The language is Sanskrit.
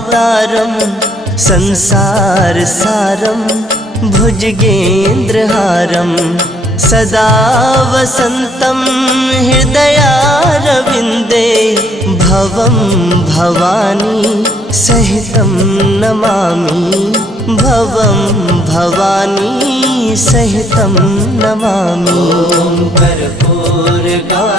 रामावतारं संसारसारं भुजगेन्द्रहारं सदा वसन्तं हृदयारविन्दे भवं भवानी सहितं नमामि भवं भवानी सहितं नमामि। कर्पूरगौरं